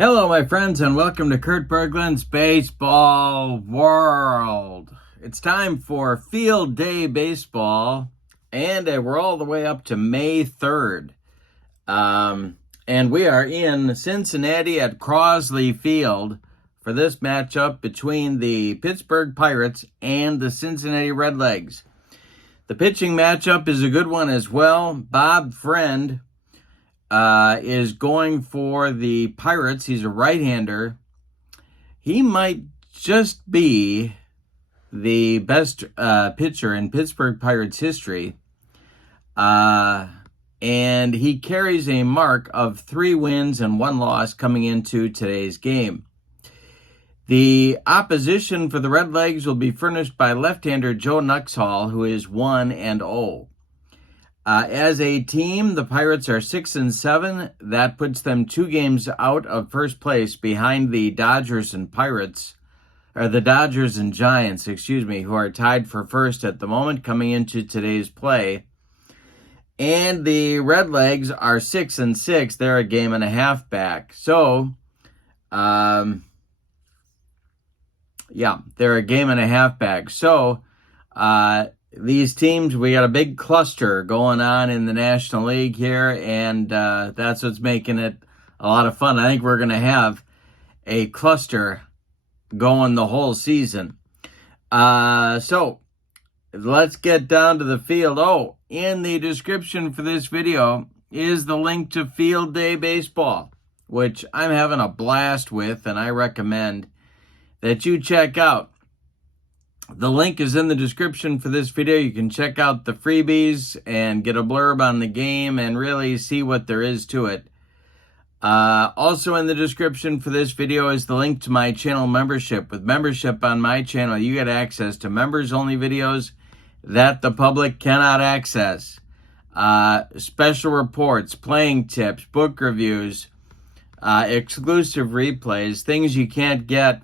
Hello, my friends, and welcome to Kurt Berglund's Baseball World. It's time for Field Day Baseball, and we're all the way up to May 3rd. And we are in Cincinnati at Crosley Field for this matchup between the Pittsburgh Pirates and the Cincinnati Redlegs. The pitching matchup is a good one as well. Bob Friend is going for the Pirates. He's a right-hander. He might just be the best pitcher in Pittsburgh Pirates history. And he carries a mark of 3 wins and 1 loss coming into today's game. The opposition for the Redlegs will be furnished by left-hander Joe Nuxhall, who is 1-0. As a team, the Pirates are 6-7. That puts them 2 games out of first place behind the Dodgers and Giants, who are tied for first at the moment coming into today's play. And the Redlegs are 6-6. They're a game and a half back. So, they're a game and a half back. So, these teams, we got a big cluster going on in the National League here, and that's what's making it a lot of fun. I think we're going to have a cluster going the whole season. So let's get down to the field. Oh, in the description for this video is the link to Field Day Baseball, which I'm having a blast with, and I recommend that you check out. The link is in the description for this video. You can check out the freebies and get a blurb on the game and really see what there is to it. Also in the description for this video is the link to my channel membership. With membership on my channel, you get access to members-only videos that the public cannot access. Special reports, playing tips, book reviews, exclusive replays, things you can't get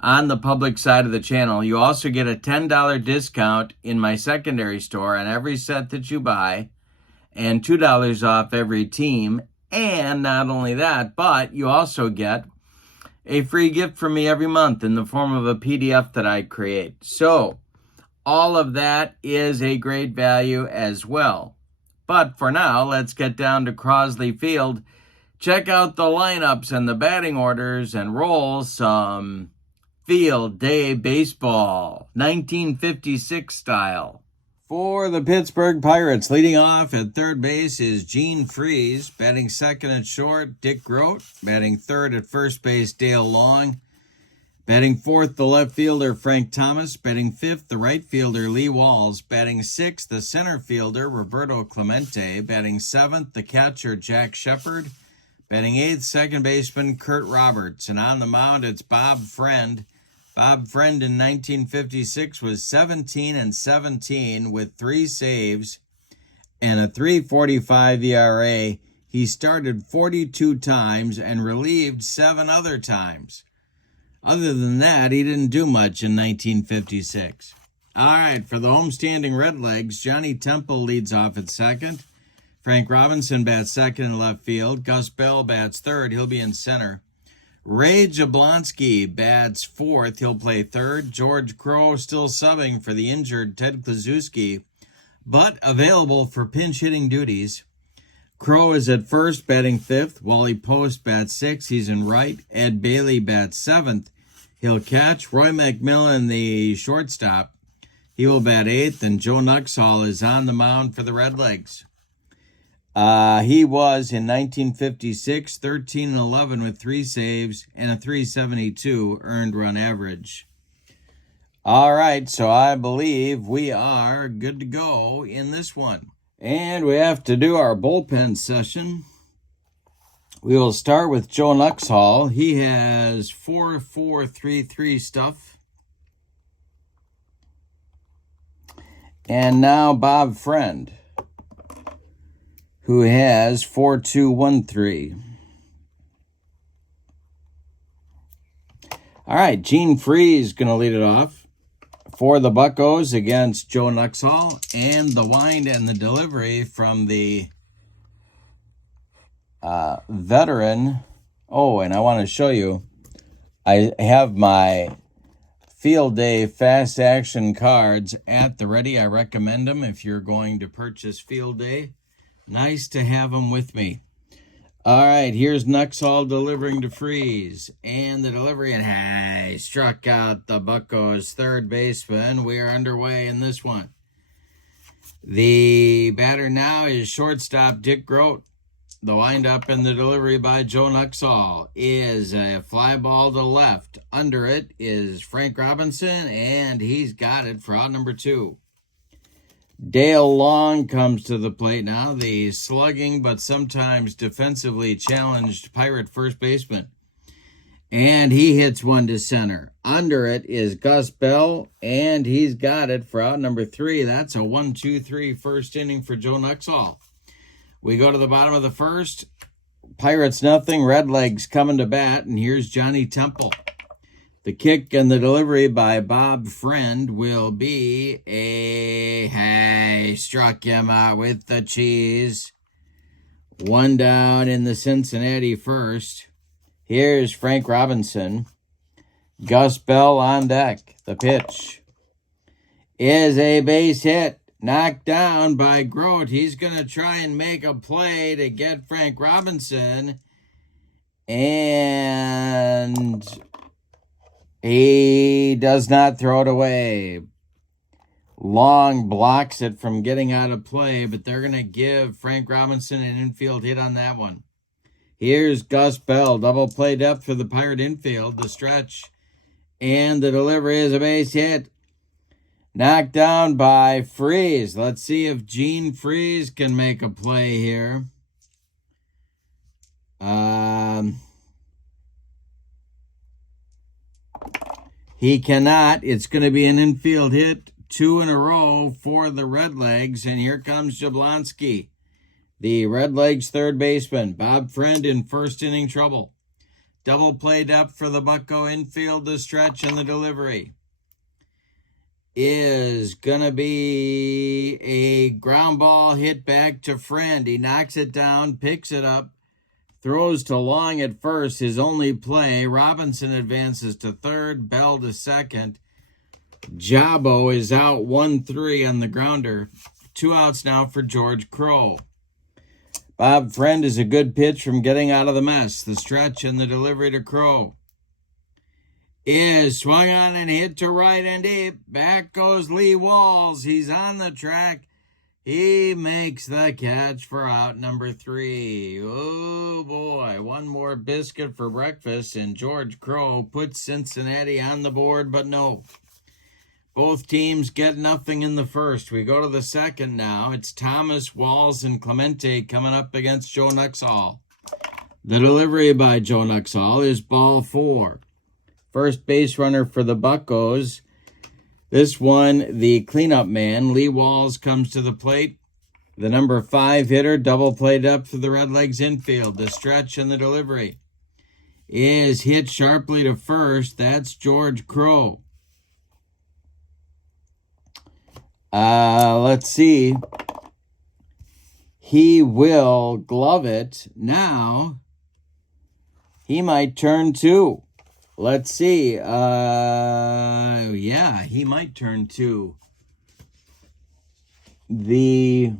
on the public side of the channel. You also get a $10 discount in my secondary store on every set that you buy, and $2 off every team. And not only that, but you also get a free gift from me every month in the form of a PDF that I create. So all of that is a great value as well. But for now, let's get down to Crosley Field, check out the lineups and the batting orders, and roll some Field Day Baseball, 1956 style. For the Pittsburgh Pirates, leading off at third base is Gene Freese. Batting second at short, Dick Grote. Batting third at first base, Dale Long. Batting fourth, the left fielder, Frank Thomas. Batting fifth, the right fielder, Lee Walls. Batting sixth, the center fielder, Roberto Clemente. Batting seventh, the catcher, Jack Shepard. Batting eighth, second baseman, Kurt Roberts. And on the mound, it's Bob Friend. Bob Friend in 1956 was 17-17 with 3 saves and a .345 ERA. He started 42 times and relieved 7 other times. Other than that, he didn't do much in 1956. All right, for the homestanding Redlegs, Johnny Temple leads off at second. Frank Robinson bats second in left field. Gus Bell bats third. He'll be in center. Ray Jablonski bats fourth. He'll play third. George Crowe still subbing for the injured Ted Kluszewski, but available for pinch hitting duties. Crowe is at first, batting fifth. Wally Post bats sixth. He's in right. Ed Bailey bats seventh. He'll catch. Roy McMillan, the shortstop, he will bat eighth. And Joe Nuxhall is on the mound for the Redlegs. He was in 1956, 13-11 with 3 saves and a .372 earned run average. All right, so I believe we are good to go in this one. And we have to do our bullpen session. We will start with Joe Nuxhall. He has 4.433 stuff. And now Bob Friend, who has 4.213. All right, Gene Freese going to lead it off for the Buccos against Joe Nuxhall, and the wind and the delivery from the veteran Oh, and I want to show you, I have my Field Day fast action cards at the ready. I recommend them if you're going to purchase Field Day. Nice to have them with me. All right, here's Nuxhall delivering to Freeze. And the delivery, and struck out the Buccos third baseman. We are underway in this one. The batter now is shortstop Dick Grote. The windup and the delivery by Joe Nuxhall is a fly ball to left. Under it is Frank Robinson, and he's got it for out number 2. Dale Long comes to the plate now, the slugging but sometimes defensively challenged Pirate first baseman. And he hits one to center. Under it is Gus Bell, and he's got it for out number 3. That's a 1-2-3 first inning for Joe Nuxhall. We go to the bottom of the first. Pirates nothing. Redlegs coming to bat, and here's Johnny Temple. The kick and the delivery by Bob Friend will be struck him out with the cheese. One down in the Cincinnati first. Here's Frank Robinson. Gus Bell on deck. The pitch is a base hit. Knocked down by Grote. He's going to try and make a play to get Frank Robinson. And he does not throw it away. Long blocks it from getting out of play, but they're going to give Frank Robinson an infield hit on that one. Here's Gus Bell. Double play depth for the Pirate infield. The stretch and the delivery is a base hit. Knocked down by Freeze. Let's see if Gene Freeze can make a play here. He cannot. It's going to be an infield hit. 2 in a row for the Redlegs. And here comes Jablonski, the Redlegs third baseman. Bob Friend in first inning trouble. Double play depth for the Bucco infield. The stretch and the delivery is going to be a ground ball hit back to Friend. He knocks it down, picks it up, throws to Long at first, his only play. Robinson advances to third, Bell to second. Jabo is out 1-3 on the grounder. 2 outs now for George Crow. Bob Friend is a good pitch from getting out of the mess. The stretch and the delivery to Crow is swung on and hit to right and deep. Back goes Lee Walls. He's on the track. He makes the catch for out number 3. Oh, boy. One more biscuit for breakfast, and George Crow puts Cincinnati on the board, but no. Both teams get nothing in the first. We go to the second now. It's Thomas, Walls, and Clemente coming up against Joe Nuxhall. The delivery by Joe Nuxhall is ball 4. First base runner for the Buccos. This one, the cleanup man, Lee Walls, comes to the plate. The number 5 hitter, double played up for the Redlegs infield. The stretch and the delivery is hit sharply to first. That's George Crow. Let's see. He will glove it. Now, he might turn 2. Let's see. Yeah, he might turn 2. He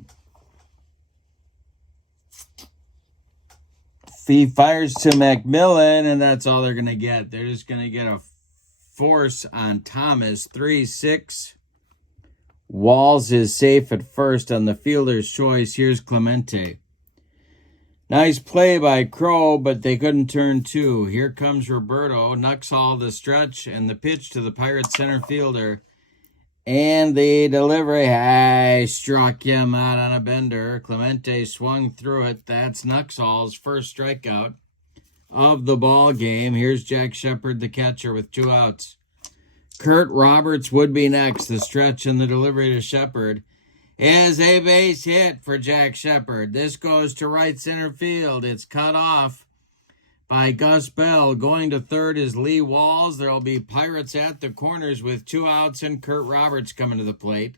fires to McMillan, and that's all they're going to get. They're just going to get a force on Thomas. 3-6. Walls is safe at first on the fielder's choice. Here's Clemente. Nice play by Crow, but they couldn't turn 2. Here comes Roberto. Nuxhall the stretch and the pitch to the Pirates center fielder. And the delivery, struck him out on a bender. Clemente swung through it. That's Nuxhall's first strikeout of the ball game. Here's Jack Shepard, the catcher, with 2 outs. Kurt Roberts would be next. The stretch and the delivery to Shepard is a base hit for Jack Shepard. This goes to right center field. It's cut off by Gus Bell. Going to third is Lee Walls. There will be Pirates at the corners with 2 outs and Kurt Roberts coming to the plate.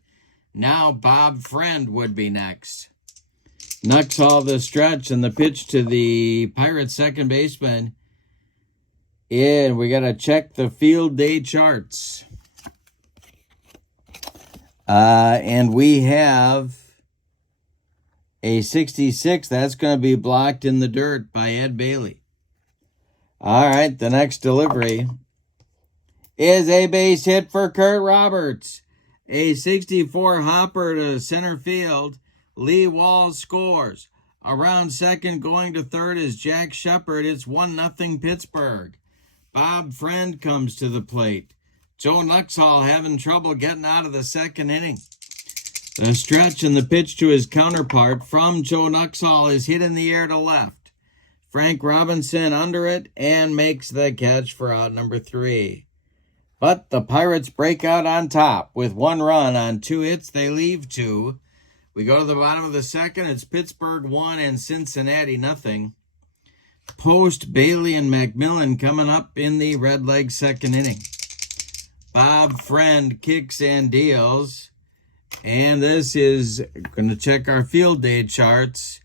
Now Bob Friend would be next. Nuxhall the stretch and the pitch to the Pirates second baseman And we got to check the field day charts. And we have a 66. That's going to be blocked in the dirt by Ed Bailey. All right, the next delivery is a base hit for Kurt Roberts. A 64 hopper to center field. Lee Walls scores. Around second, going to third is Jack Shepard. It's 1-0 Pittsburgh. Bob Friend comes to the plate. Joe Nuxhall having trouble getting out of the second inning. The stretch and the pitch to his counterpart from Joe Nuxhall is hit in the air to left. Frank Robinson under it and makes the catch for out number 3. But the Pirates break out on top with 1 run on 2 hits. They leave 2. We go to the bottom of the second. It's Pittsburgh 1 and Cincinnati 0. Post, Bailey, and McMillan coming up in the Redlegs second inning. Bob Friend kicks and deals. And this is going to check our field day charts.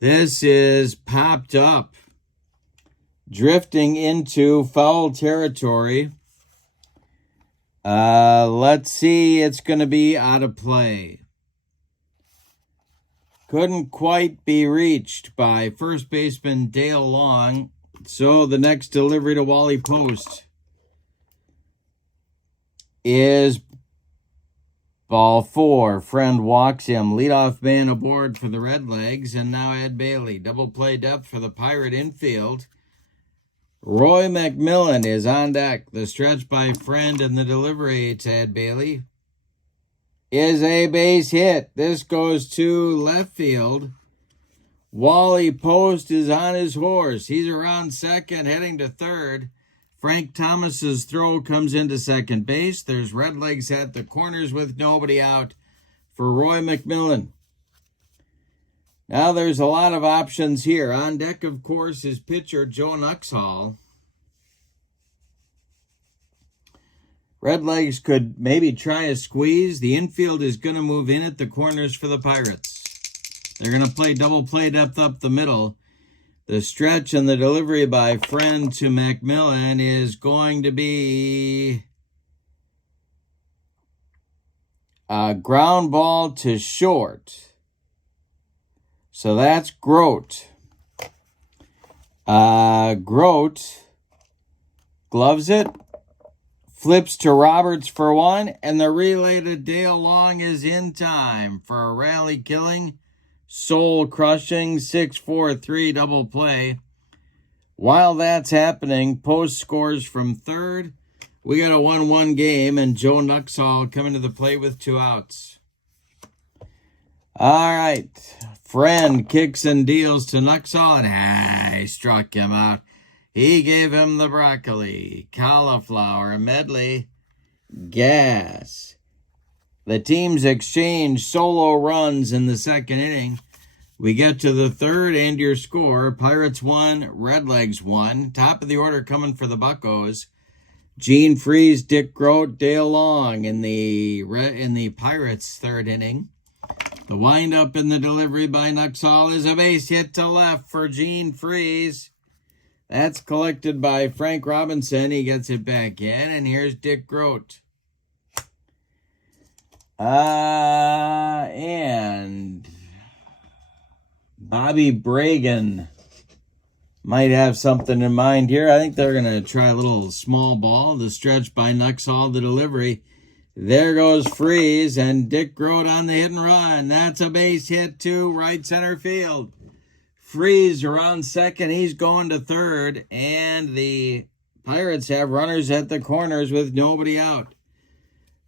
This is popped up. Drifting into foul territory. Let's see. It's going to be out of play. Couldn't quite be reached by first baseman Dale Long. So the next delivery to Wally Post is ball 4. Friend walks him. Leadoff man aboard for the Redlegs. And now Ed Bailey. Double play depth for the Pirate infield. Roy McMillan is on deck. The stretch by Friend and the delivery to Ed Bailey is a base hit. This goes to left field. Wally Post is on his horse. He's around second, heading to third. Frank Thomas's throw comes into second base. There's Redlegs at the corners with nobody out for Roy McMillan. Now there's a lot of options here. On deck, of course, is pitcher Joe Nuxhall. Redlegs could maybe try a squeeze. The infield is going to move in at the corners for the Pirates. They're going to play double play depth up the middle. The stretch and the delivery by Friend to McMillan is going to be a ground ball to short. So that's Grote. Grote gloves it, flips to Roberts for 1, and the relay to Dale Long is in time for a rally-killing, soul-crushing 6-4-3 double play. While that's happening, Post scores from third. We got a 1-1 game, and Joe Nuxhall coming to the plate with 2 outs. All right. Friend kicks and deals to Nuxhall, and he struck him out. He gave him the broccoli, cauliflower, medley, gas. The teams exchange solo runs in the second inning. We get to the third, and your score, Pirates 1, Redlegs 1. Top of the order coming for the Buccos. Gene Freeze, Dick Grote, Dale Long in the Pirates' third inning. The windup in the delivery by Nuxhall is a base hit to left for Gene Freeze. That's collected by Frank Robinson. He gets it back in, and here's Dick Grote. And Bobby Bragan might have something in mind here. I think they're going to try a little small ball. The stretch by Nuxhall, the delivery. There goes Freeze, and Dick Grote on the hit and run. That's a base hit to right center field. Freeze around second. He's going to third, and the Pirates have runners at the corners with nobody out.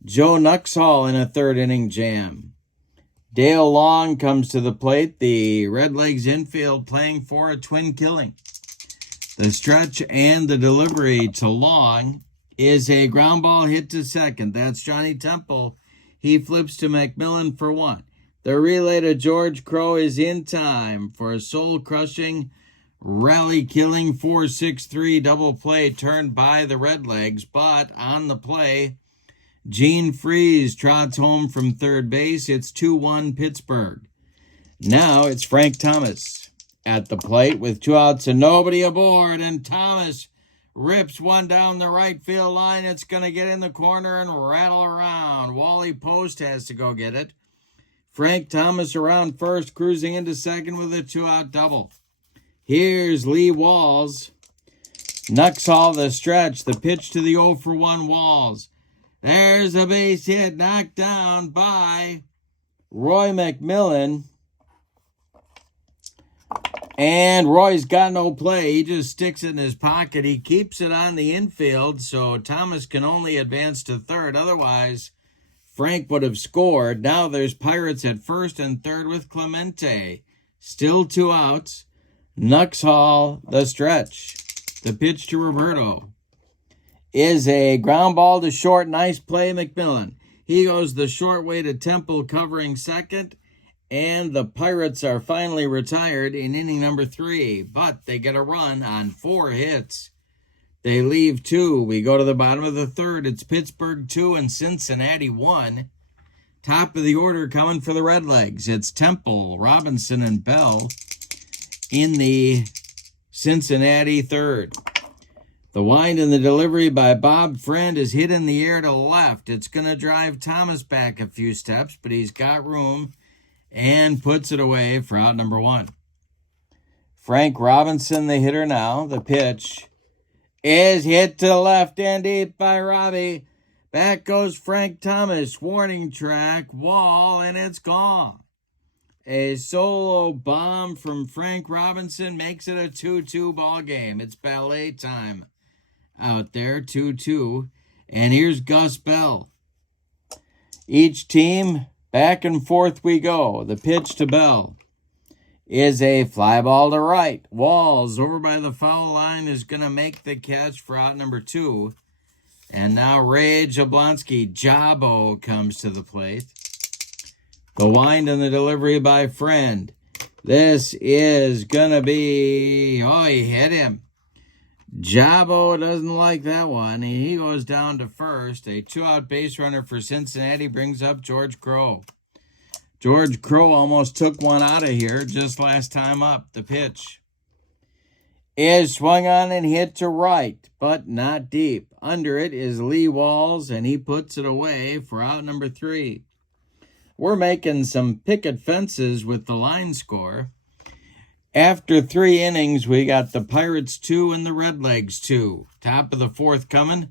Joe Nuxhall in a third inning jam. Dale Long comes to the plate. The Redlegs infield playing for a twin killing. The stretch and the delivery to Long is a ground ball hit to second. That's Johnny Temple. He flips to McMillan for 1. The relay to George Crowe is in time for a soul-crushing, rally-killing 4-6-3 double play turned by the Redlegs. But on the play, Gene Freeze trots home from third base. It's 2-1 Pittsburgh. Now it's Frank Thomas at the plate with 2 outs and nobody aboard. And Thomas rips one down the right field line. It's going to get in the corner and rattle around. Wally Post has to go get it. Frank Thomas around first, cruising into second with a 2-out double. Here's Lee Walls. Nuxhall the stretch, the pitch to the 0-for-1 Walls. There's a base hit knocked down by Roy McMillan. And Roy's got no play. He just sticks it in his pocket. He keeps it on the infield, so Thomas can only advance to third. Otherwise, Frank would have scored. Now there's Pirates at first and third with Clemente. Still 2 outs. Nuxhall the stretch. The pitch to Roberto is a ground ball to short. Nice play, McMillan. He goes the short way to Temple covering second. And the Pirates are finally retired in inning number 3. But they get a run on 4 hits. They leave 2. We go to the bottom of the third. It's Pittsburgh 2 and Cincinnati 1. Top of the order coming for the Redlegs. It's Temple, Robinson, and Bell in the Cincinnati third. The wind and the delivery by Bob Friend is hit in the air to left. It's going to drive Thomas back a few steps, but he's got room and puts it away for out number 1. Frank Robinson, the hitter now. The pitch is hit to left and deep by Robbie. Back goes Frank Thomas. Warning track, wall, and it's gone. A solo bomb from Frank Robinson makes it a 2-2 ball game. It's ballet time out there, 2-2. And here's Gus Bell. Each team, back and forth we go. The pitch to Bell is a fly ball to right. Walls over by the foul line is going to make the catch for out number 2. And now Ray Jablonski, Jabo, comes to the plate. The wind and the delivery by Friend. This is going to be... Oh, he hit him. Jabo doesn't like that one. He goes down to first. A 2-out base runner for Cincinnati brings up George Crow. George Crow almost took one out of here just last time up. The pitch is swung on and hit to right, but not deep. Under it is Lee Walls, and he puts it away for out number 3. We're making some picket fences with the line score. After 3 innings, we got the Pirates 2 and the Redlegs 2. Top of the 4th coming.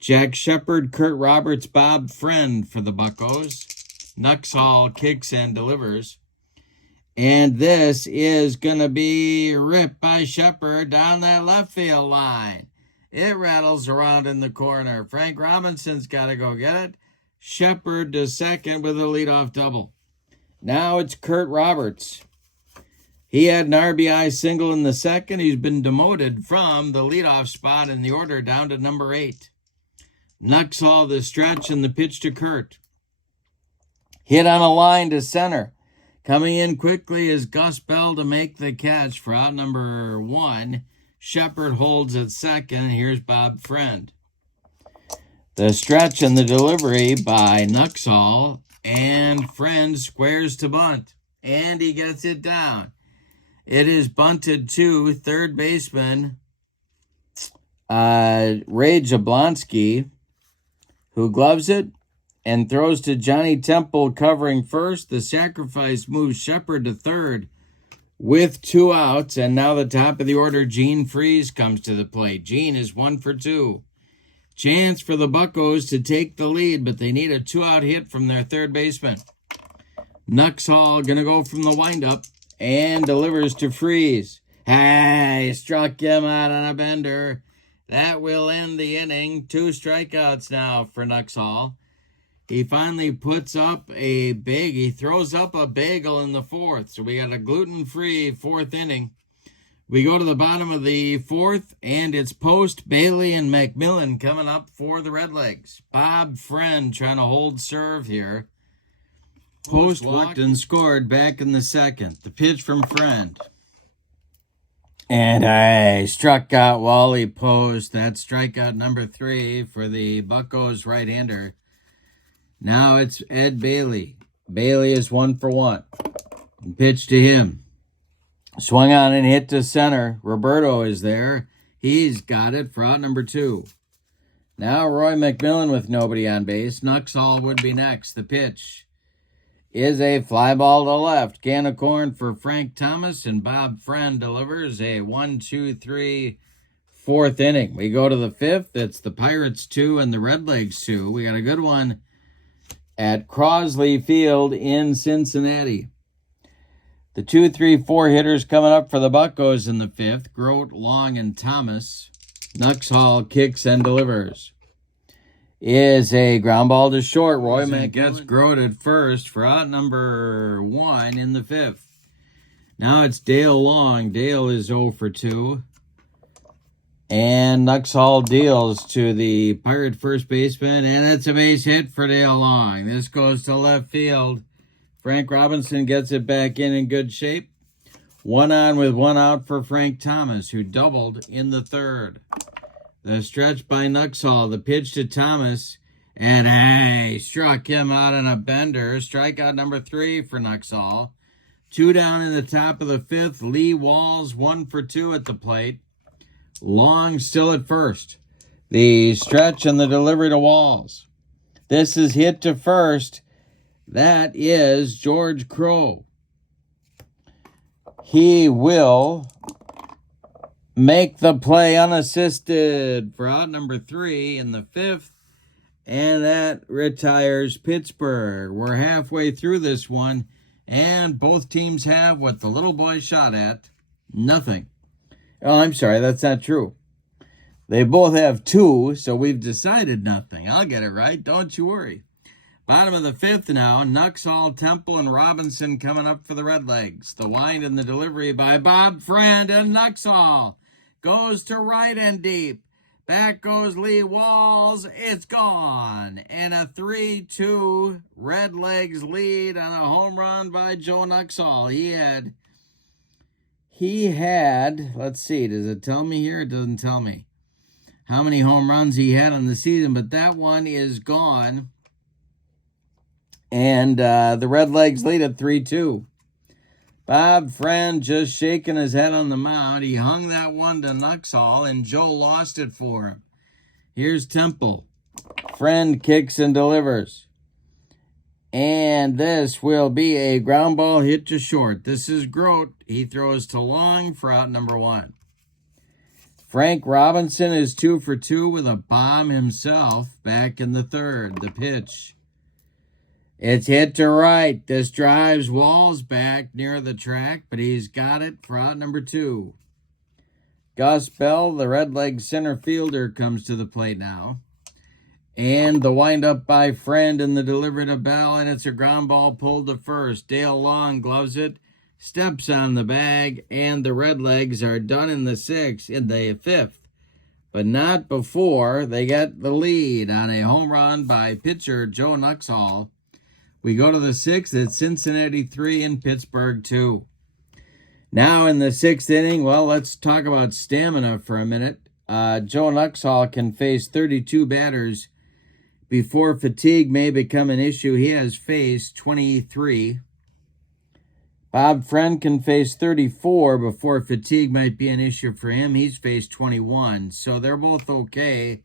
Jack Shepard, Kurt Roberts, Bob Friend for the Buccos. Nuxhall kicks and delivers. And this is going to be ripped by Shepard down that left field line. It rattles around in the corner. Frank Robinson's got to go get it. Shepard to second with a leadoff double. Now it's Kurt Roberts. He had an RBI single in the second. He's been demoted from the leadoff spot in the order down to number 8. Nuxhall the stretch and the pitch to Kurt. Hit on a line to center. Coming in quickly is Gus Bell to make the catch for out number 1. Shepard holds at second. Here's Bob Friend. The stretch and the delivery by Nuxhall, and Friend squares to bunt, and he gets it down. It is bunted to third baseman Ray Jablonski, who gloves it and throws to Johnny Temple covering first. The sacrifice moves Shepard to third with 2 outs, and now the top of the order, Gene Freeze, comes to the plate. Gene is 1 for 2. Chance for the Buccos to take the lead, but they need a 2-out hit from their third baseman. Nuxhall going to go from the windup and delivers to Freeze. Hey, struck him out on a bender. That will end the inning. 2 strikeouts now for Nuxhall. He finally puts up he throws up a bagel in the 4th. So we got a gluten-free 4th inning. We go to the bottom of the 4th, and it's Post, Bailey, and McMillan coming up for the Redlegs. Bob Friend trying to hold serve here. Post walked and scored back in the 2nd. The pitch from Friend. And struck out Wally Post. That's strikeout number 3 for the Buccos right-hander. Now it's Ed Bailey. Bailey is 1 for 1. Pitch to him. Swung on and hit to center. Roberto is there. He's got it for out number 2. Now Roy McMillan with nobody on base. Nuxhall would be next. The pitch is a fly ball to left. Can of corn for Frank Thomas, and Bob Friend delivers a 1-2-3 4th inning. We go to the 5th. It's the Pirates 2 and the Redlegs 2. We got a good one at Crosley Field in Cincinnati. The 2, 3, 4 hitters coming up for the Buccos in the 5th. Grote, Long, and Thomas. Nuxhall kicks and delivers. Is a ground ball to short. Roy McMillan gets Grote at first for out number 1 in the 5th. Now it's Dale Long. Dale is 0 for 2. And Nuxhall deals to the Pirate first baseman, and it's a base hit for Dale Long. This goes to left field. Frank Robinson gets it back in good shape. 1 on with 1 out for Frank Thomas, who doubled in the 3rd. The stretch by Nuxhall, the pitch to Thomas, and hey, struck him out on a bender. Strikeout number 3 for Nuxhall. 2 down in the top of the 5th. Lee Walls 1 for 2 at the plate. Long still at first. The stretch and the delivery to Walls. This is hit to first. That is George Crow. He will make the play unassisted for out number 3 in the 5th. And that retires Pittsburgh. We're halfway through this one. And both teams have what the little boy shot at. Nothing. Oh, I'm sorry. That's not true. They both have 2, so we've decided nothing. I'll get it right. Don't you worry. Bottom of the 5th now. Nuxhall, Temple, and Robinson coming up for the Redlegs. The wind and the delivery by Bob Friend, and Nuxhall goes to right and deep. Back goes Lee Walls. It's gone. And a 3-2 Redlegs lead on a home run by Joe Nuxhall. He had, let's see, does it tell me here? It doesn't tell me how many home runs he had on the season, but that one is gone. And the Redlegs lead at 3-2. Bob Friend just shaking his head on the mound. He hung that one to Nuxhall, and Joe lost it for him. Here's Temple. Friend kicks and delivers. And this will be a ground ball hit to short. This is Grote. He throws to Long for out number 1. Frank Robinson is 2 for 2 with a bomb himself back in the 3rd. The pitch. It's hit to right. This drives Walls back near the track, but he's got it for out number 2. Gus Bell, the Redlegs center fielder, comes to the plate now. And the windup by Friend and the delivery to Bell, and it's a ground ball pulled to first. Dale Long gloves it, steps on the bag, and the Redlegs are done in the 5th. But not before they get the lead on a home run by pitcher Joe Nuxhall. We go to the 6th. It's Cincinnati 3 and Pittsburgh 2. Now in the 6th inning, well, let's talk about stamina for a minute. Joe Nuxhall can face 32 batters before fatigue may become an issue. He has faced 23. Bob Friend can face 34 before fatigue might be an issue for him. He's faced 21. So they're both okay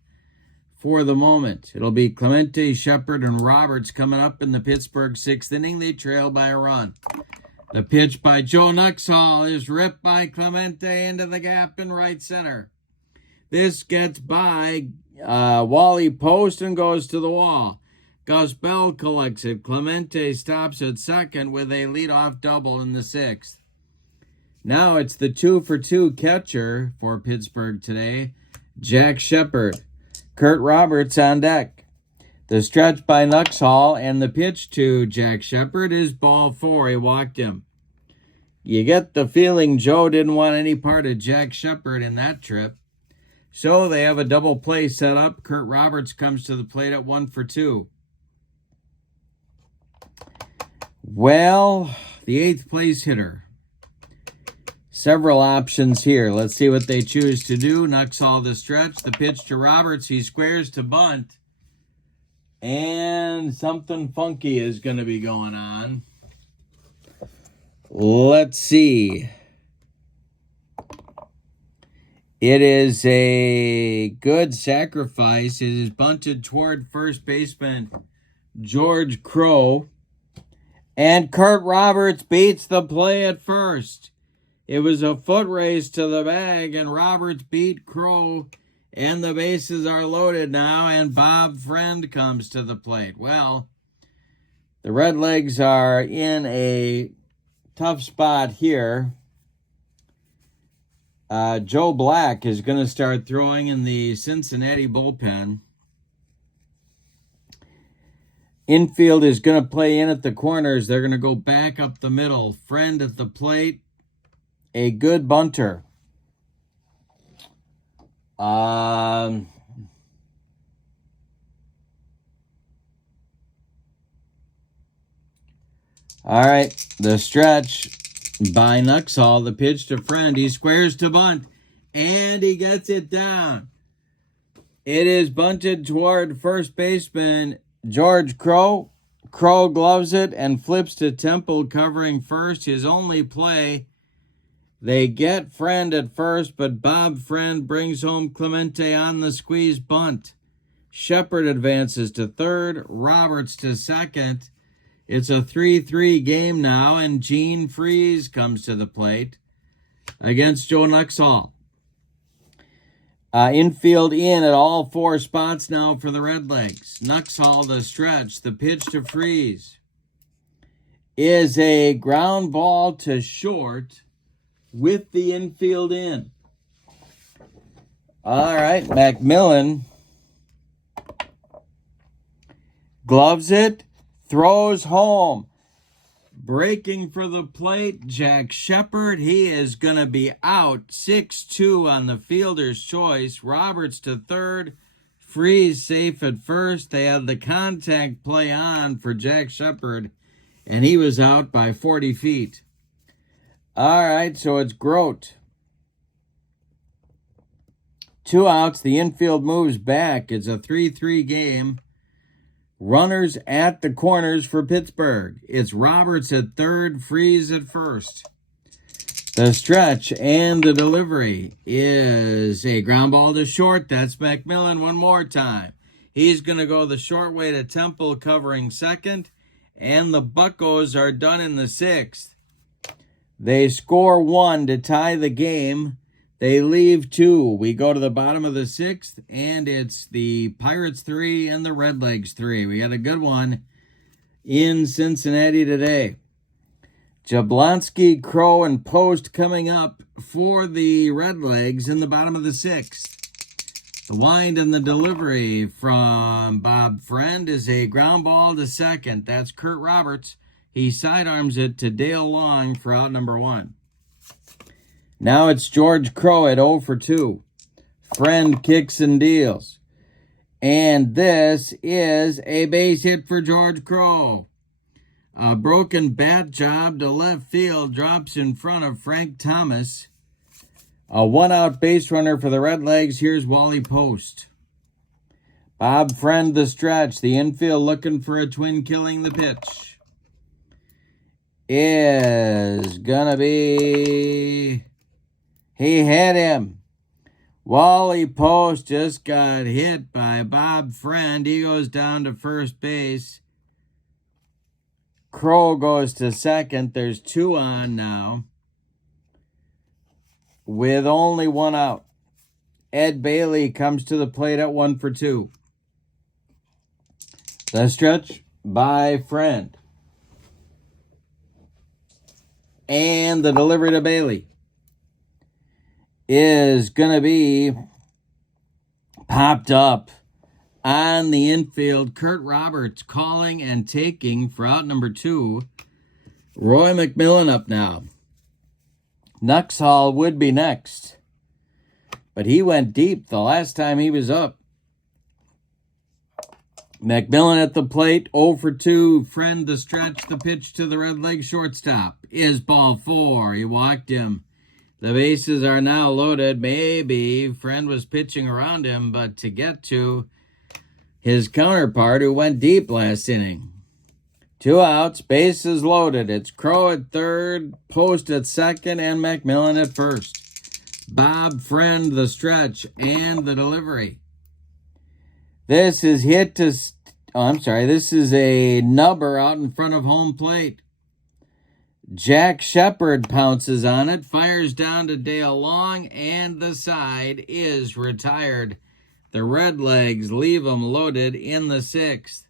for the moment. It'll be Clemente, Shepard, and Roberts coming up in the Pittsburgh 6th inning. They trail by a run. The pitch by Joe Nuxhall is ripped by Clemente into the gap in right center. This gets by Wally Post and goes to the wall. Gus Bell collects it. Clemente stops at second with a leadoff double in the 6th. Now it's the 2 for 2 catcher for Pittsburgh today, Jack Shepard. Kurt Roberts on deck. The stretch by Nuxhall, and the pitch to Jack Shepard is ball 4. He walked him. You get the feeling Joe didn't want any part of Jack Shepard in that trip. So they have a double play set up. Kurt Roberts comes to the plate at 1 for 2. Well, the 8th place hitter. Several options here. Let's see what they choose to do. Nuxhall the stretch. The pitch to Roberts. He squares to bunt. And something funky is going to be going on. Let's see. It is a good sacrifice. It is bunted toward first baseman George Crow. And Kurt Roberts beats the play at first. It was a foot race to the bag, and Roberts beat Crow, and the bases are loaded now, and Bob Friend comes to the plate. Well, the Redlegs are in a tough spot here. Joe Black is going to start throwing in the Cincinnati bullpen. Infield is going to play in at the corners. They're going to go back up the middle. Friend at the plate. A good bunter. All right, the stretch by Nuxhall. The pitch to Friend. He squares to bunt, and he gets it down. It is bunted toward first baseman George Crow. Crow gloves it and flips to Temple, covering first. His only play. They get Friend at first, but Bob Friend brings home Clemente on the squeeze bunt. Shepard advances to third, Roberts to second. It's a 3-3 game now, and Gene Freeze comes to the plate against Joe Nuxhall. Infield in at all four spots now for the Redlegs. Nuxhall the stretch, the pitch to Freeze is a ground ball to short with the infield in. All right, McMillan gloves it, throws home. Breaking for the plate, Jack Shepard. He is going to be out 6-2 on the fielder's choice. Roberts to third. Freeze safe at first. They had the contact play on for Jack Shepard, and he was out by 40 feet. All right, so it's Grote. 2 outs. The infield moves back. It's a 3-3 game. Runners at the corners for Pittsburgh. It's Roberts at third, Freeze at first. The stretch and the delivery is a ground ball to short. That's McMillan one more time. He's going to go the short way to Temple, covering second. And the Buccos are done in the 6th. They score 1 to tie the game. They leave 2. We go to the bottom of the 6th, and it's the Pirates 3 and the Redlegs 3. We had a good one in Cincinnati today. Jablonski, Crow, and Post coming up for the Redlegs in the bottom of the 6th. The wind and the delivery from Bob Friend is a ground ball to second. That's Kurt Roberts. He sidearms it to Dale Long for out number 1. Now it's George Crow at 0 for 2. Friend kicks and deals. And this is a base hit for George Crow. A broken bat job to left field drops in front of Frank Thomas. A 1-out base runner for the Redlegs. Here's Wally Post. Bob Friend the stretch. The infield looking for a twin killing the pitch. Is gonna be... He hit him. Wally Post just got hit by Bob Friend. He goes down to first base. Crow goes to second. There's 2 on now, with only 1 out. Ed Bailey comes to the plate at 1 for 2. The stretch by Friend. And the delivery to Bailey is going to be popped up on the infield. Kurt Roberts calling and taking for out number 2. Roy McMillan up now. Nuxhall would be next, but he went deep the last time he was up. McMillan at the plate, 0 for 2. Friend the stretch, the pitch to the Redleg shortstop is ball 4. He walked him. The bases are now loaded. Maybe Friend was pitching around him, but to get to his counterpart who went deep last inning. 2 outs, bases loaded. It's Crow at third, Post at second, and McMillan at first. Bob Friend, the stretch, and the delivery. This is hit to... this is a nubber out in front of home plate. Jack Shepard pounces on it, fires down to Dale Long, and the side is retired. The Redlegs leave them loaded in the 6th.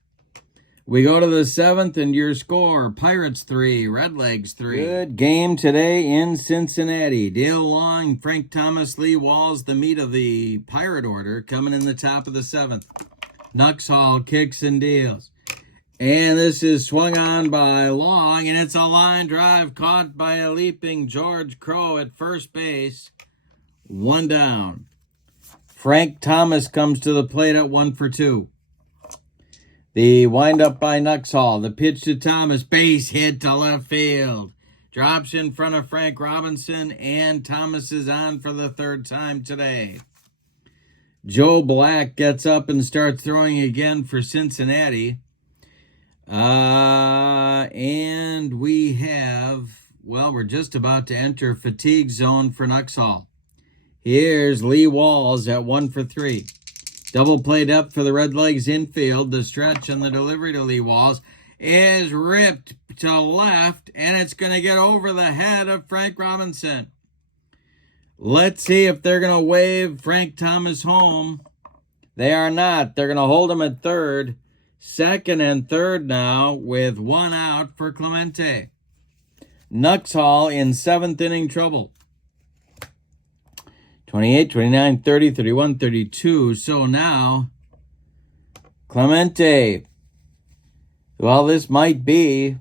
We go to the 7th, and your score, Pirates 3, Redlegs 3. Good game today in Cincinnati. Dale Long, Frank Thomas, Lee Walls, the meat of the Pirate order, coming in the top of the 7th. Nuxhall kicks and deals. And this is swung on by Long, and it's a line drive caught by a leaping George Crow at first base. 1 down. Frank Thomas comes to the plate at 1 for 2. The windup by Nuxhall. The pitch to Thomas. Base hit to left field. Drops in front of Frank Robinson, and Thomas is on for the 3rd time today. Joe Black gets up and starts throwing again for Cincinnati. And we have, we're just about to enter fatigue zone for Nuxhall. Here's Lee Walls at 1 for 3. Double played up for the Redlegs infield. The stretch and the delivery to Lee Walls is ripped to left, and it's going to get over the head of Frank Robinson. Let's see if they're going to wave Frank Thomas home. They are not. They're going to hold him at 3rd. 2nd and 3rd now with 1 out for Clemente. Nuxhall in 7th inning trouble. 28, 29, 30, 31, 32. So now, Clemente. Well, this might be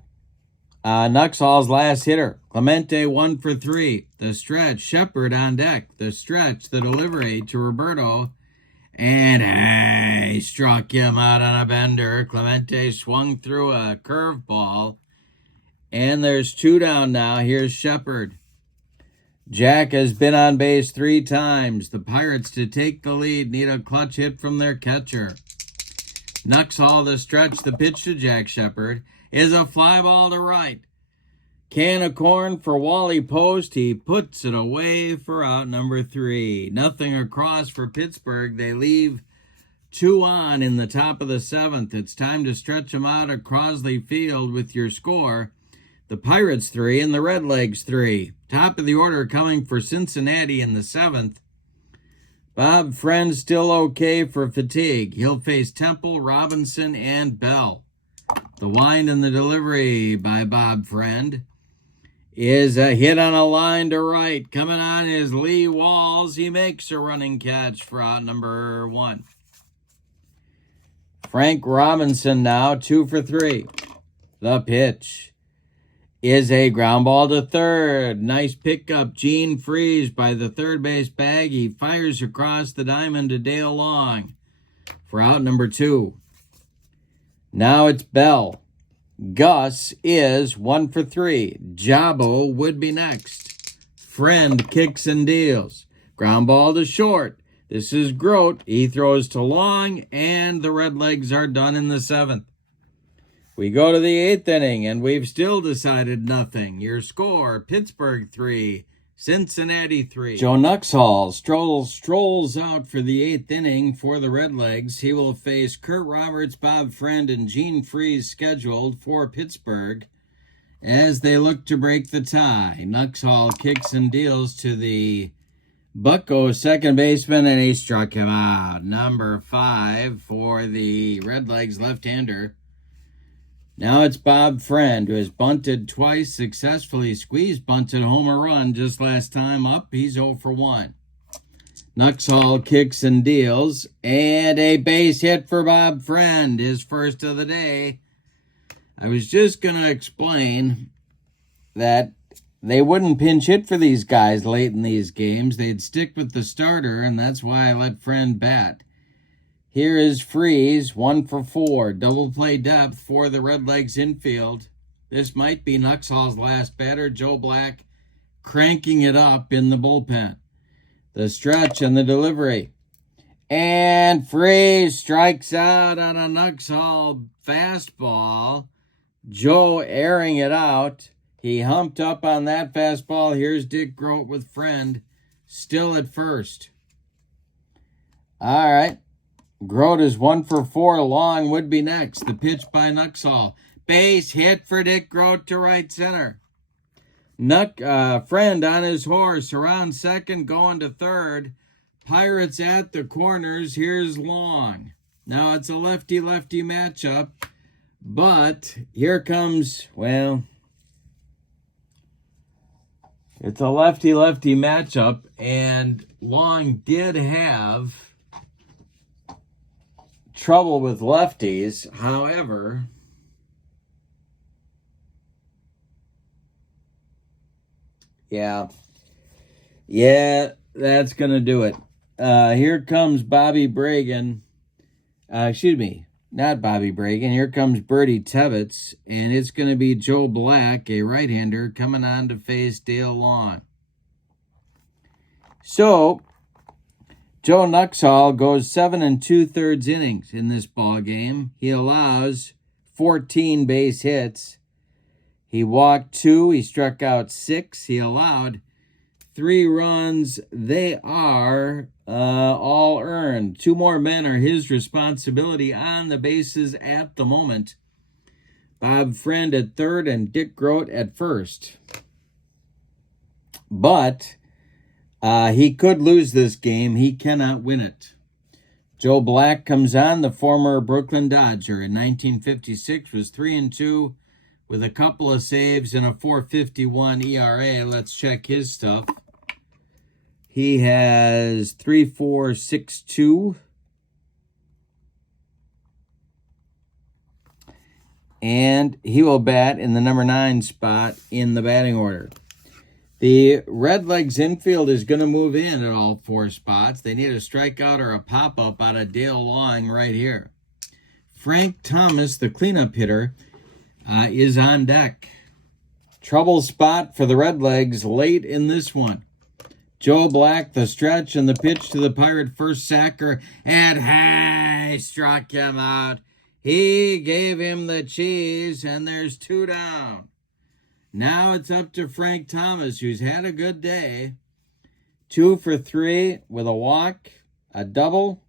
Nuxhall's last hitter. Clemente 1 for 3. The stretch, Shepard on deck. The stretch, the delivery to Roberto. And he struck him out on a bender. Clemente swung through a curveball. And there's 2 down now. Here's Shepard. Jack has been on base 3 times. The Pirates, to take the lead, need a clutch hit from their catcher. Nuxhall, the stretch, the pitch to Jack Shepard is a fly ball to right. Can of corn for Wally Post. He puts it away for out number 3. Nothing across for Pittsburgh. They leave 2 on in the top of the 7th. It's time to stretch them out at Crosley Field with your score. The Pirates 3 and the Redlegs 3. Top of the order coming for Cincinnati in the 7th. Bob Friend still okay for fatigue. He'll face Temple, Robinson, and Bell. The wind and the delivery by Bob Friend is a hit on a line to right. Coming on is Lee Walls. He makes a running catch for out number 1. Frank Robinson now 2 for 3. The pitch is a ground ball to 3rd. Nice pickup. Gene Freeze by the 3rd base bag. He fires across the diamond to Dale Long for out number 2. Now it's Bell. Gus is 1 for 3. Jabo would be next. Friend kicks and deals. Ground ball to short. This is Grote. He throws to Long, and the Redlegs are done in the 7th. We go to the 8th inning, and we've still decided nothing. Your score, Pittsburgh 3, Cincinnati 3. Joe Nuxhall strolls out for the 8th inning for the Redlegs. He will face Kurt Roberts, Bob Friend, and Gene Freeze scheduled for Pittsburgh as they look to break the tie. Nuxhall kicks and deals to the Bucko second baseman, and he struck him out. Number 5 for the Redlegs left-hander. Now it's Bob Friend, who has bunted twice, successfully squeezed bunted home run just last time up. He's 0 for 1. Nuxhall kicks and deals, and a base hit for Bob Friend, his first of the day. I was just going to explain that they wouldn't pinch hit for these guys late in these games. They'd stick with the starter, and that's why I let Friend bat. Here is Freeze, 1 for 4. Double play depth for the Redlegs infield. This might be Nuxhall's last batter. Joe Black cranking it up in the bullpen. The stretch and the delivery. And Freeze strikes out on a Nuxhall fastball. Joe airing it out. He humped up on that fastball. Here's Dick Grote with Friend. still at first. All right. Grote is 1 for 4. Long would be next. The pitch by Nuxhall. Base hit for Dick Grote to right center. Friend on his horse around second, going to third. Pirates at the corners. Here's Long. Now it's a lefty-lefty matchup, but here comes, well, it's a lefty-lefty matchup, and Long did have trouble with lefties. However, yeah, that's going to do it. Here comes Bobby Bragan. Not Bobby Bragan. Here comes Bertie Tebbets, and it's going to be Joe Black, a right-hander, coming on to face Dale Long. So, Joe Nuxhall goes 7 2/3 innings in this ball game. He allows 14 base hits. He walked 2. He struck out 6. He allowed 3 runs. They are all earned. 2 more men are his responsibility on the bases at the moment. Bob Friend at third and Dick Grote at first. But he could lose this game. He cannot win it. Joe Black comes on, the former Brooklyn Dodger. In 1956 was 3-2 with a couple of saves and a 4.51 ERA. Let's check his stuff. He has 3.462. And he will bat in the number 9 spot in the batting order. The Redlegs infield is going to move in at all 4 spots. They need a strikeout or a pop-up out of Dale Long right here. Frank Thomas, the cleanup hitter, is on deck. Trouble spot for the Redlegs late in this one. Joe Black, the stretch, and the pitch to the Pirate first sacker, and hey, struck him out. He gave him the cheese, and there's 2 down. Now it's up to Frank Thomas, who's had a good day. 2 for 3 with a walk, a double.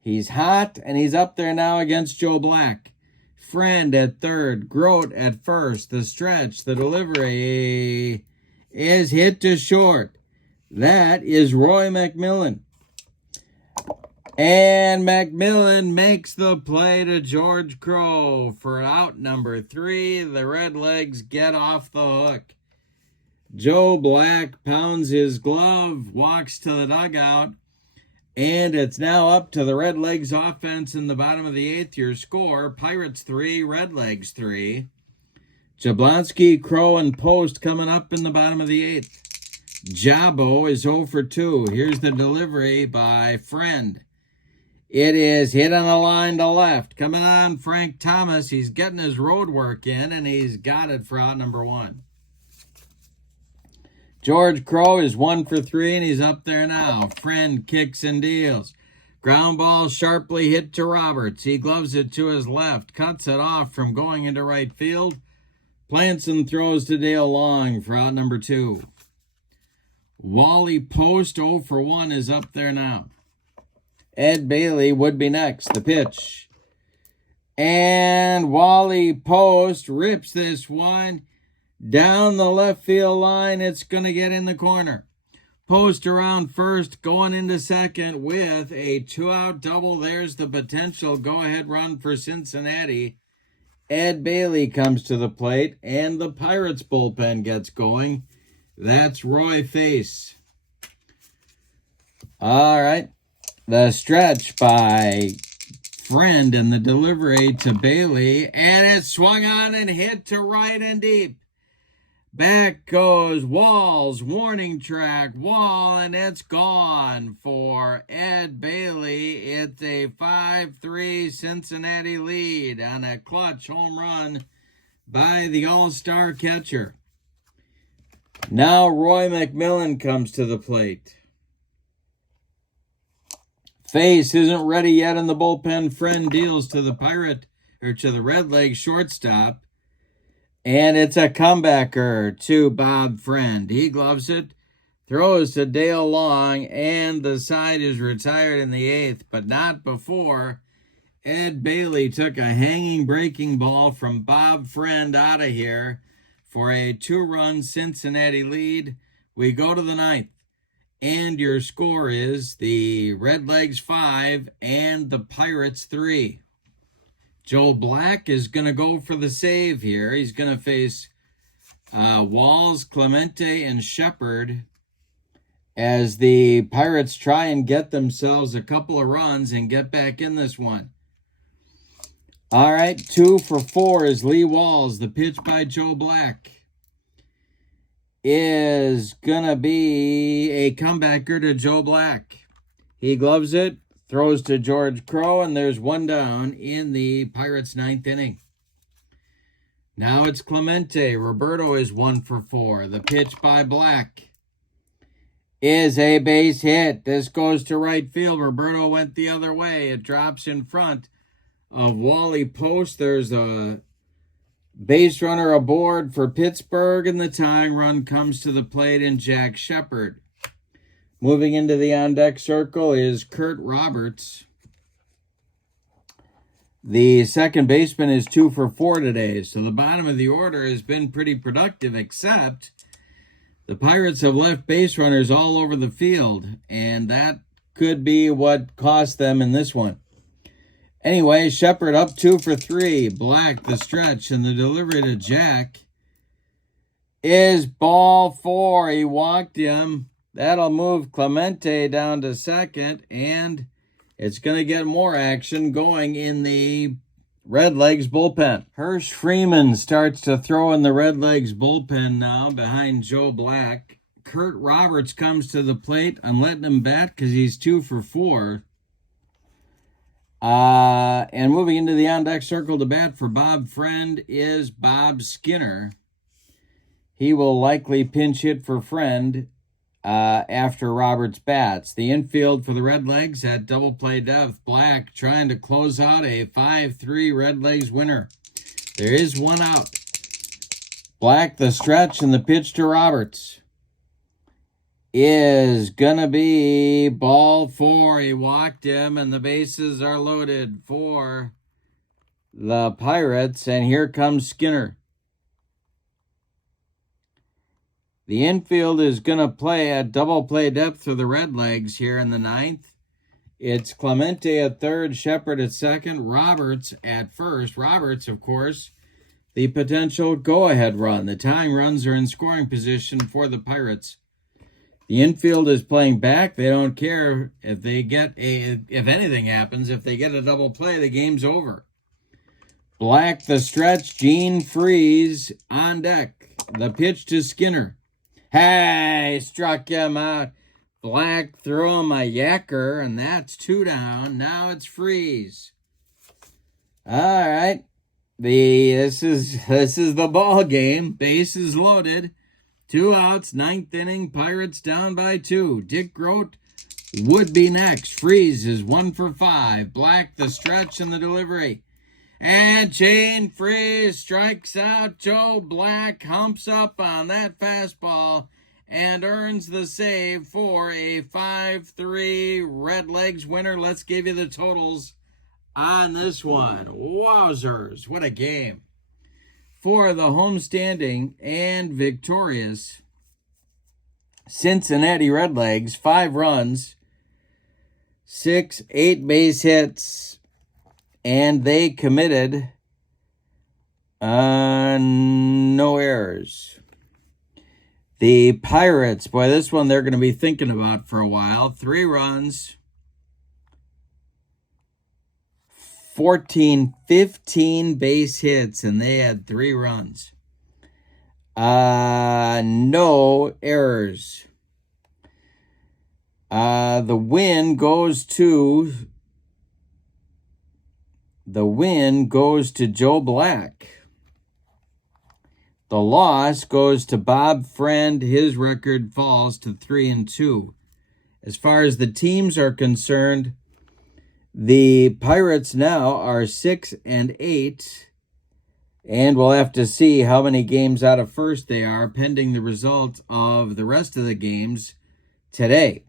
He's hot, and he's up there now against Joe Black. Friend at third, Grote at first. The stretch, the delivery is hit to short. That is Roy McMillan. And McMillan makes the play to George Crowe for out number 3. The Redlegs get off the hook. Joe Black pounds his glove, walks to the dugout, and it's now up to the Redlegs offense in the bottom of the 8th. Your score, Pirates 3, Redlegs 3. Jablonski, Crowe, and Post coming up in the bottom of the 8th. Jabo is 0 for 2. Here's the delivery by Friend. It is hit on the line to left. Coming on, Frank Thomas. He's getting his road work in, and he's got it for out number 1. George Crowe is 1 for 3, and he's up there now. Friend kicks and deals. Ground ball sharply hit to Roberts. He gloves it to his left, cuts it off from going into right field. Plants and throws to Dale Long for out number 2. Wally Post, 0 for 1, is up there now. Ed Bailey would be next. The pitch. And Wally Post rips this one down the left field line. It's going to get in the corner. Post around first, going into second with a 2-out double. There's the potential go-ahead run for Cincinnati. Ed Bailey comes to the plate, and the Pirates bullpen gets going. That's Roy Face. All right. The stretch by Friend and the delivery to Bailey. And it swung on and hit to right and deep. Back goes Wall's warning track. Wall, and it's gone for Ed Bailey. It's a 5-3 Cincinnati lead on a clutch home run by the all-star catcher. Now Roy McMillan comes to the plate. Face isn't ready yet in the bullpen. Friend deals to the Redlegs shortstop. And it's a comebacker to Bob Friend. He gloves it, throws to Dale Long, and the side is retired in the 8th, but not before Ed Bailey took a hanging breaking ball from Bob Friend out of here for a 2-run Cincinnati lead. We go to the 9th, and your score is the Redlegs 5 and the Pirates 3. Joe Black is going to go for the save here. He's going to face Walls, Clemente, and Shepard as the Pirates try and get themselves a couple of runs and get back in this one. All right, 2 for 4 is Lee Walls. The pitch by Joe Black is going to be a comebacker to Joe Black. He gloves it, throws to George Crow, and there's 1 down in the Pirates' 9th inning. Now it's Clemente. Roberto is 1 for 4. The pitch by Black is a base hit. This goes to right field. Roberto went the other way. It drops in front of Wally Post. There's a base runner aboard for Pittsburgh, and the tying run comes to the plate in Jack Shepard. Moving into the on-deck circle is Kurt Roberts. The second baseman is 2 for 4 today, so the bottom of the order has been pretty productive, except the Pirates have left base runners all over the field, and that could be what cost them in this one. Anyway, Shepard up 2 for 3. Black, the stretch, and the delivery to Jack is ball 4. He walked him. That'll move Clemente down to second, and it's going to get more action going in the Redlegs bullpen. Hirsch Freeman starts to throw in the Redlegs bullpen now behind Joe Black. Kurt Roberts comes to the plate. I'm letting him bat because he's 2 for 4. And moving into the on-deck circle to bat for Bob Friend is Bob Skinner. He will likely pinch hit for Friend after Roberts bats. The infield for the Redlegs at double play depth. Black trying to close out a 5-3 Redlegs winner. There is 1 out. Black, the stretch, and the pitch to Roberts is gonna be ball 4. He walked him, and the bases are loaded for the Pirates, and here comes Skinner. The infield is going to play at double play depth for the Redlegs here in the 9th. It's Clemente at third, Shepard at second, Roberts at first. Roberts, of course, the potential go-ahead run. The tying runs are in scoring position for the Pirates. The infield is playing back. They don't care if they get if anything happens. If they get a double play, the game's over. Black, the stretch, Gene Freeze on deck. The pitch to Skinner. Hey, struck him out. Black threw him a yacker, and that's 2 down. Now it's Freeze. All right. This is the ball game. Bases loaded. 2 outs, 9th inning. Pirates down by 2. Dick Grote would be next. Freeze is 1 for 5. Black, the stretch, and the delivery. And Gene Freeze strikes out Joe Black, humps up on that fastball, and earns the save for a 5-3 Redlegs winner. Let's give you the totals on this one. Wowzers, what a game. For the homestanding and victorious Cincinnati Redlegs, 5 runs, 8 base hits, and they committed no errors. The Pirates, boy, this one they're going to be thinking about for a while. 3 runs, 15 base hits, and they had 3 runs. No errors. The win goes to Joe Black. The loss goes to Bob Friend. His record falls to 3-2. As far as the teams are concerned, the Pirates now are 6-8, and we'll have to see how many games out of first they are, pending the results of the rest of the games today.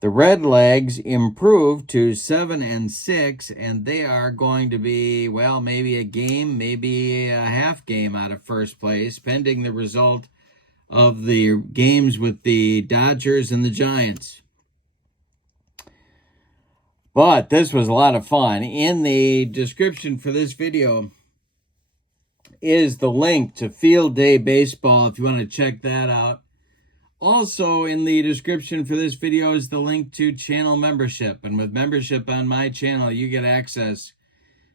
The Redlegs improved to 7-6, and they are going to be, well, maybe a game, maybe a half game out of first place, pending the result of the games with the Dodgers and the Giants. But this was a lot of fun. In the description for this video is the link to Field Day Baseball if you want to check that out. Also, in the description for this video is the link to channel membership. And with membership on my channel, you get access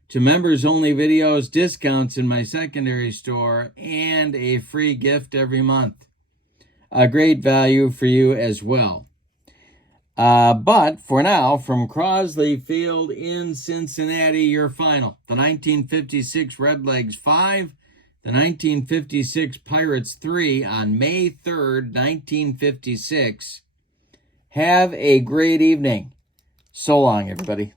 to members-only videos, discounts in my secondary store, and a free gift every month. A great value for you as well. But for now, from Crosley Field in Cincinnati, your final. The 1956 Redlegs 5, the 1956 Pirates 3 on May 3rd, 1956. Have a great evening. So long, everybody.